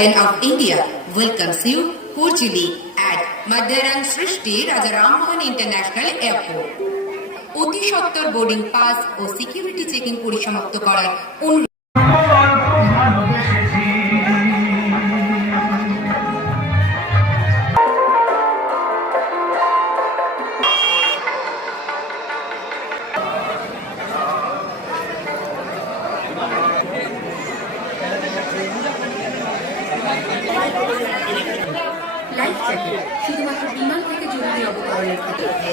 Airline of India will consume Kuchili at Madhyaran Srishti Rajaramohan International Airport. অতি সত্তর boarding pass ও security checking পরিসমাপ্ত করার অনুরোধ লাইফ শুধুমাত্র বিমান থেকে জরুরি অবতরণের ক্ষেত্রে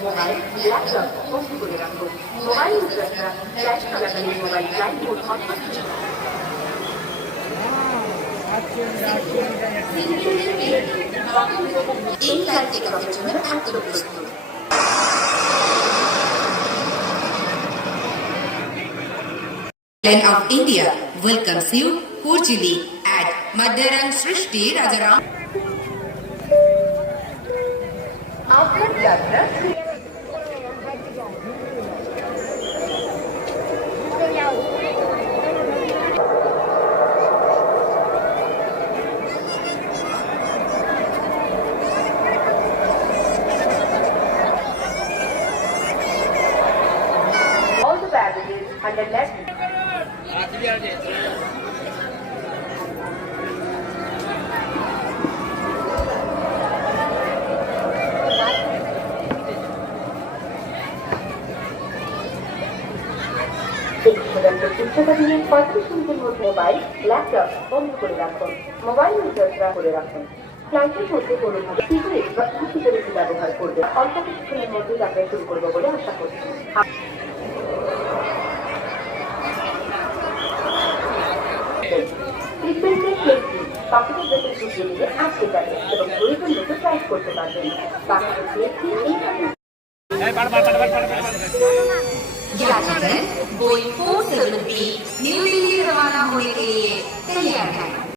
মোবাইল ল্যাপটপ বন্ধ করে মোবাইল ইউজাররা ফ্ল্যাশ চলাকালীন মোবাইল ফ্লাইট মোড জন্য একদম প্রস্তুত। Land of India welcomes you cordially at Madharan Srishti Rajaram. After Yatra, all the baggages under left. চূড়ান্ত পঁয়ত্রিশ মিনিটের মধ্যে মোবাইল ল্যাপটপ বন্ধ করে রাখুন মোবাইল রিচার্জরা করে রাখুন ফ্লাইটের মধ্যে কোনোভাবে সিগারেট বা ই সিগারেট ব্যবহার করবে অল্প কিছুক্ষণের মধ্যে যাত্রা শুরু করব বলে আশা করছি পাখিদের ভেতরে ঢুকিয়ে দিলে আটকে যাবে এবং প্রয়োজন মতো ট্রাইভ করতে পারবেন পাখিদের শেষটি এইভাবে यात्रीगण बोइंग 473 न्यू दिल्ली रवाना होने के लिए तैयार है